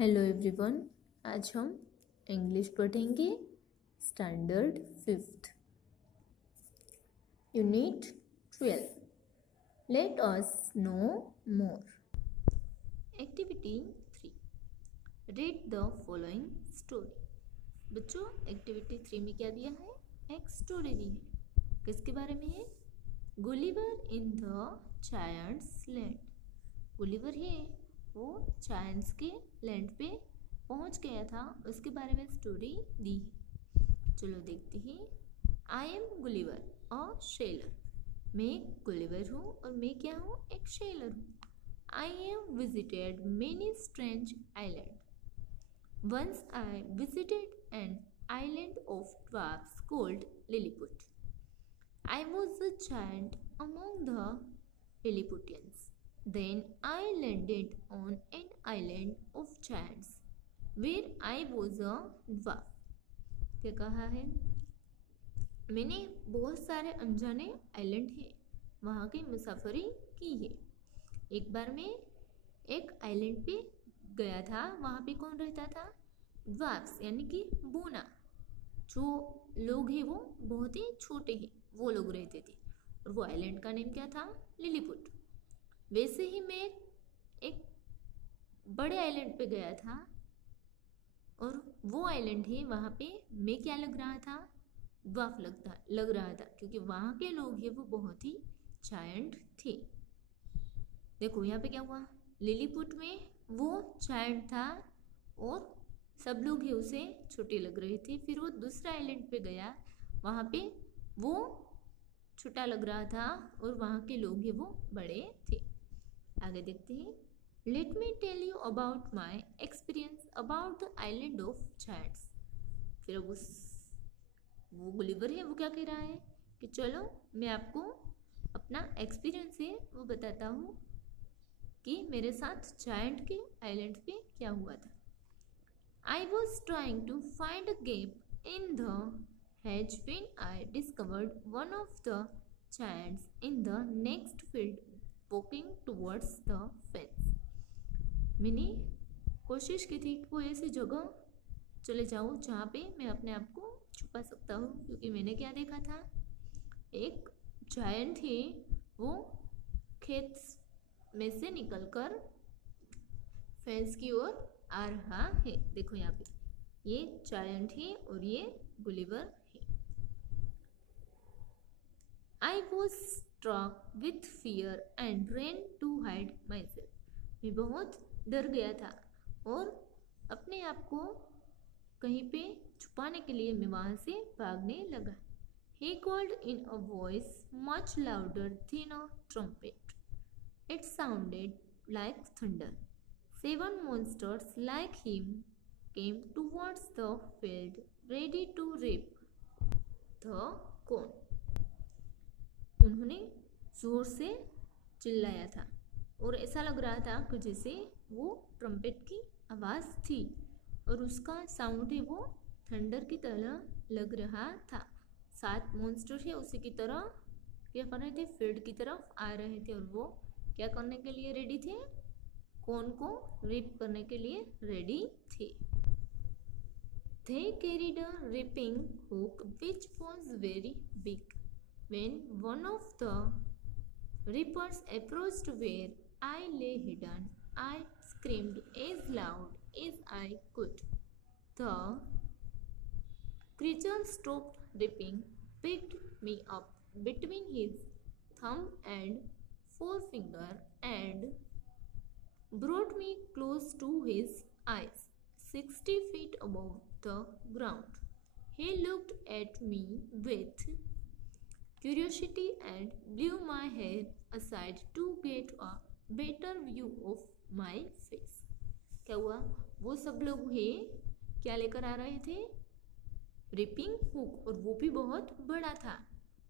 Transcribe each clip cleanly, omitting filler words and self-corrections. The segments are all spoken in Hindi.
हेलो एवरीवन, आज हम इंग्लिश पढ़ेंगे standard 5th unit 12। Let us know more. Activity 3, read the following story. बच्चों, एक्टिविटी 3 में क्या दिया है? एक स्टोरी दी है। किसके बारे में है? Gulliver in the giants land. Gulliver है वो जायंट्स के लैंड पे पहुंच गया था, उसके बारे में स्टोरी दी है। चलो देखते हैं। I am Gulliver a sailor. मैं गुलिवर हूँ और मैं क्या हूँ? एक सेलर हूँ। I am visited many strange island. Once I visited an island of dwarfs called Lilliput. I was a giant among the Lilliputians. Then I landed on an island of giants, where I was a dwarf. क्या कहा है? मैंने बहुत सारे अनजाने आइलैंड हैं वहाँ की मुसाफरी की है। एक बार मैं एक आइलैंड पे गया था, वहाँ पे कौन रहता था? ड्वार्फ्स यानी कि बूना। जो लोग हैं वो बहुत ही छोटे हैं, वो लोग रहते थे। और वो आइलैंड का नेम क्या था? लिलीपुट। वैसे ही मैं एक बड़े आइलैंड पे गया था और वो आइलैंड है, वहाँ पे मैं क्या लग रहा था? ड्वार्फ लग रहा था, क्योंकि वहाँ के लोग हैं वो बहुत ही जायंट थे। देखो यहाँ पे क्या हुआ? लिलीपुट में वो जायंट था और सब लोग ही उसे छोटे लग रहे थे। फिर वो दूसरा आइलैंड पे गया, वहाँ पे वो छोटा लग रहा था और वहाँ के लोग ही वो बड़े थे। आगे देखते हैं। Let me tell you about my experience about the island of giants. फिर वो गुलिवर है वो क्या कह रहा है कि चलो मैं आपको अपना एक्सपीरियंस है वो बताता हूँ कि मेरे साथ जायंट के आइलैंड पे क्या हुआ था। I was trying to find a gap in the hedge when I discovered one of the giants in the next field walking towards the fence. मैंने कोशिश की थी कि कोई ऐसी जगह चले जाऊँ जहाँ पे मैं अपने आप को छुपा सकता हूँ, क्योंकि मैंने क्या देखा था? एक जायंट है वो खेत में से निकलकर फेंस की ओर आ रहा है। देखो यहाँ पे ये जायंट है और ये गुलिवर है। I was struck with fear and ran to hide myself. मैं बहुत डर गया था और अपने आप को कहीं पे छुपाने के लिए मैं वहां से भागने लगा। He called in a voice much louder than a trumpet. It sounded like thunder. 7 monsters like him came towards the field, ready to rip the corn. उन्होंने जोर से चिल्लाया था और ऐसा लग रहा था कि जैसे वो ट्रम्पेट की आवाज़ थी और उसका साउंड है वो थंडर की तरह लग रहा था। 7 मॉन्स्टर है उसी की तरह क्या कर रहे थे? फील्ड की तरफ आ रहे थे और वो क्या करने के लिए रेडी थे? कॉर्न को रिप करने के लिए रेडी थे। They carried a ripping hook which was very big. When one of the rippers approached where I lay hidden, I screamed as loud as I could. The creature stopped ripping, picked me up between his thumb and forefinger and brought me close to his eyes, 60 feet above the ground. He looked at me with curiosity and blew my hair aside to get a better view of my face. क्या हुआ? वो सब लोग क्या लेकर आ रहे थे? रिपिंग हुक, और वो भी बहुत बड़ा था।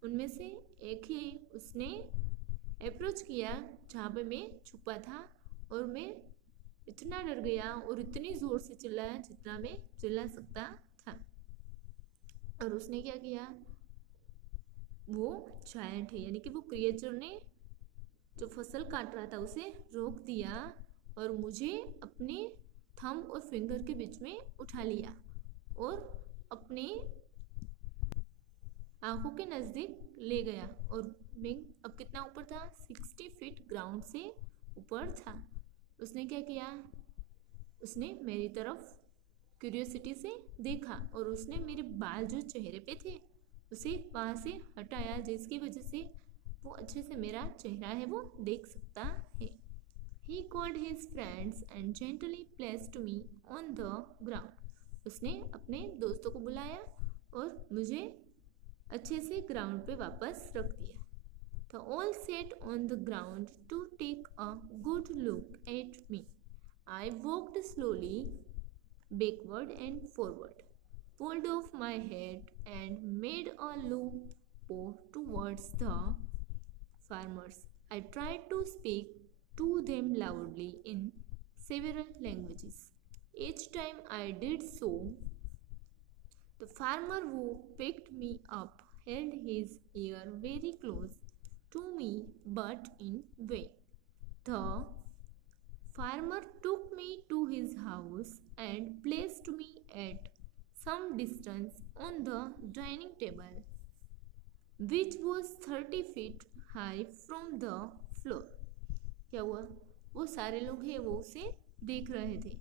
उनमें से एक ही उसने अप्रोच किया जहाँ पे मैं छुपा था और मैं इतना डर गया और इतनी ज़ोर से चिल्लाया जितना मैं चिल्ला सकता था। और उसने क्या किया? वो जायंट है यानी कि वो क्रिएचर ने जो फसल काट रहा था उसे रोक दिया और मुझे अपने थंब और फिंगर के बीच में उठा लिया और अपने आंखों के नज़दीक ले गया। और मैं अब कितना ऊपर था? 60 फीट ग्राउंड से ऊपर था। उसने क्या किया? उसने मेरी तरफ क्यूरियोसिटी से देखा और उसने मेरे बाल जो चेहरे पे थे उसे वहाँ से हटाया, जिसकी वजह से वो अच्छे से मेरा चेहरा है वो देख सकता है। He called his friends and gently placed me on the ground. उसने अपने दोस्तों को बुलाया और मुझे अच्छे से ग्राउंड पे वापस रख दिया। They all sat on the ground to take a good look at me. I walked slowly backward and forward, pulled off my hat and made a low towards the farmers. I tried to speak to them loudly in several languages. Each time I did so, the farmer who picked me up held his ear very close to me, but in vain. The farmer took me to his house and placed me at some distance on the dining table, which was 30 feet high from the floor. क्या हुआ? वो सारे लोग हैं वो उसे देख रहे थे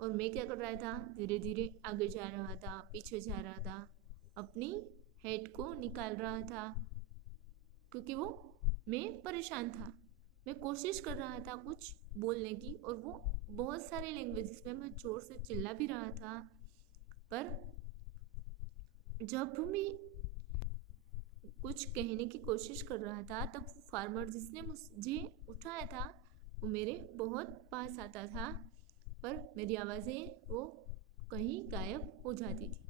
और मैं क्या कर रहा था? धीरे धीरे आगे जा रहा था, पीछे जा रहा था, अपनी हेड को निकाल रहा था क्योंकि वो मैं परेशान था। मैं कोशिश कर रहा था कुछ बोलने की और वो बहुत सारे लैंग्वेजेस में मैं जोर से चिल्ला भी रहा था, पर जब भी कुछ कहने की कोशिश कर रहा था तब वो फार्मर जिसने मुझे उठाया था वो मेरे बहुत पास आता था, पर मेरी आवाज़ें वो कहीं गायब हो जाती थी।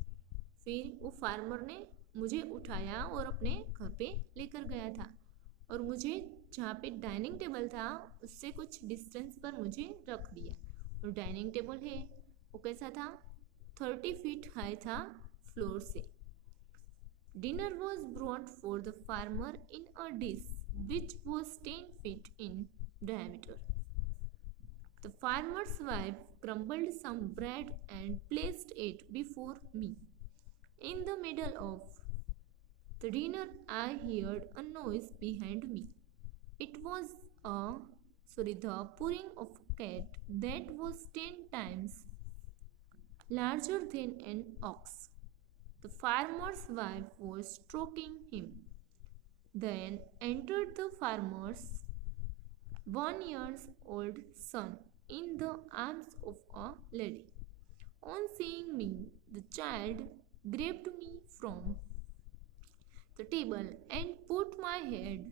फिर वो फार्मर ने मुझे उठाया और अपने घर पे लेकर गया था और मुझे जहाँ पे डाइनिंग टेबल था उससे कुछ डिस्टेंस पर मुझे रख दिया। और डाइनिंग टेबल है वो कैसा था? 30 फीट हाई था फ्लोर से। Dinner was brought for the farmer in a dish which was 10 feet in diameter. The farmer's wife crumbled some bread and placed it before me. In the middle of the dinner, I heard a noise behind me. It was the purring of a cat that was 10 times larger than an ox. The farmer's wife was stroking him. Then entered the farmer's 1-year-old son in the arms of a lady. On seeing me, the child grabbed me from the table and put my head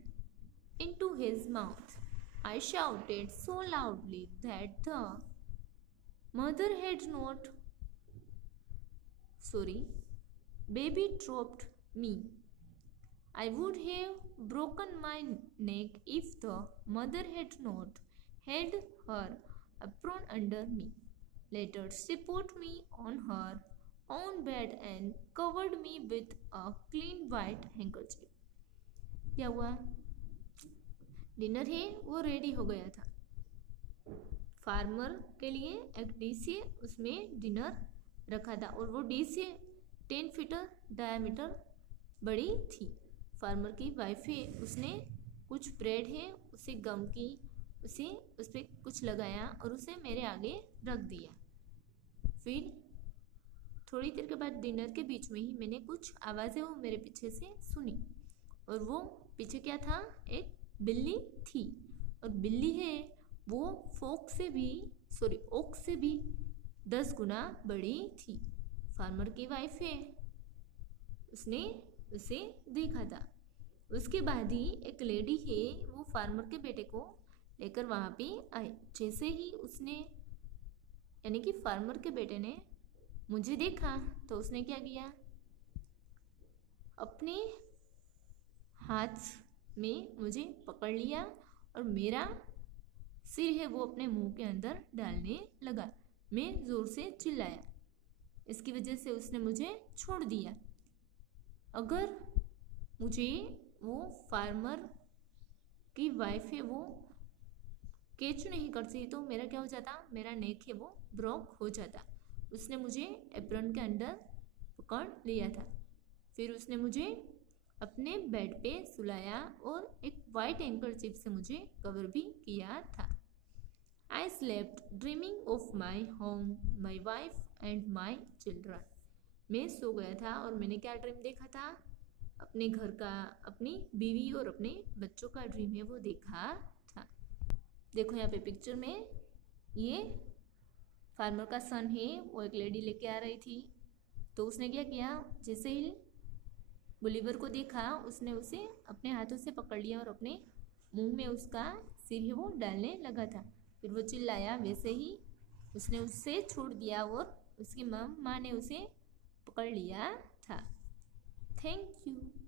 into his mouth. I shouted so loudly that the mother had not baby dropped me. I would have broken my neck if the mother had not had her apron under me. Later, she put me on her own bed and covered me with a clean white handkerchief. क्या हुआ? डिनर है वो रेडी हो गया था। फार्मर के लिए एक डिश है उसमें डिनर रखा था और वो डिश है 10 फीट डायमीटर बड़ी थी। फार्मर की वाइफ है उसने कुछ ब्रेड है उसे गम की, उसे उस पर कुछ लगाया और उसे मेरे आगे रख दिया। फिर थोड़ी देर के बाद डिनर के बीच में ही मैंने कुछ आवाज़ें वो मेरे पीछे से सुनी और वो पीछे क्या था? एक बिल्ली थी और बिल्ली है वो ओक से भी 10 गुना बड़ी थी। फार्मर की वाइफ है उसने उसे देखा था। उसके बाद ही एक लेडी है वो फार्मर के बेटे को लेकर वहाँ पे आई। जैसे ही उसने यानी कि फार्मर के बेटे ने मुझे देखा तो उसने क्या किया? अपने हाथ में मुझे पकड़ लिया और मेरा सिर है वो अपने मुंह के अंदर डालने लगा। मैं ज़ोर से चिल्लाया, इसकी वजह से उसने मुझे छोड़ दिया। अगर मुझे वो फार्मर की वाइफ है वो कैच नहीं करती तो मेरा क्या हो जाता, मेरा नेक है वो ब्रोक हो जाता। उसने मुझे एप्रन के अंदर पकड़ लिया था। फिर उसने मुझे अपने बेड पे सुलाया और एक वाइट हैंकरचीफ से मुझे कवर भी किया था। I slept dreaming of my home, my wife and my children. मैं सो गया था और मैंने क्या ड्रीम देखा था, अपने घर का, अपनी बीवी और अपने बच्चों का ड्रीम है वो देखा था। देखो यहाँ पे पिक्चर में ये फार्मर का सन है, वो एक लेडी लेके आ रही थी। तो उसने क्या किया, जैसे ही गुलिवर को देखा उसने उसे अपने हाथों से पकड़ लिया और अपने मुंह में उसका सिर है वो डालने लगा था। फिर वो चिल्लाया, वैसे ही उसने उससे छोड़ दिया और उसकी माँ ने उसे पकड़ लिया था। Thank you.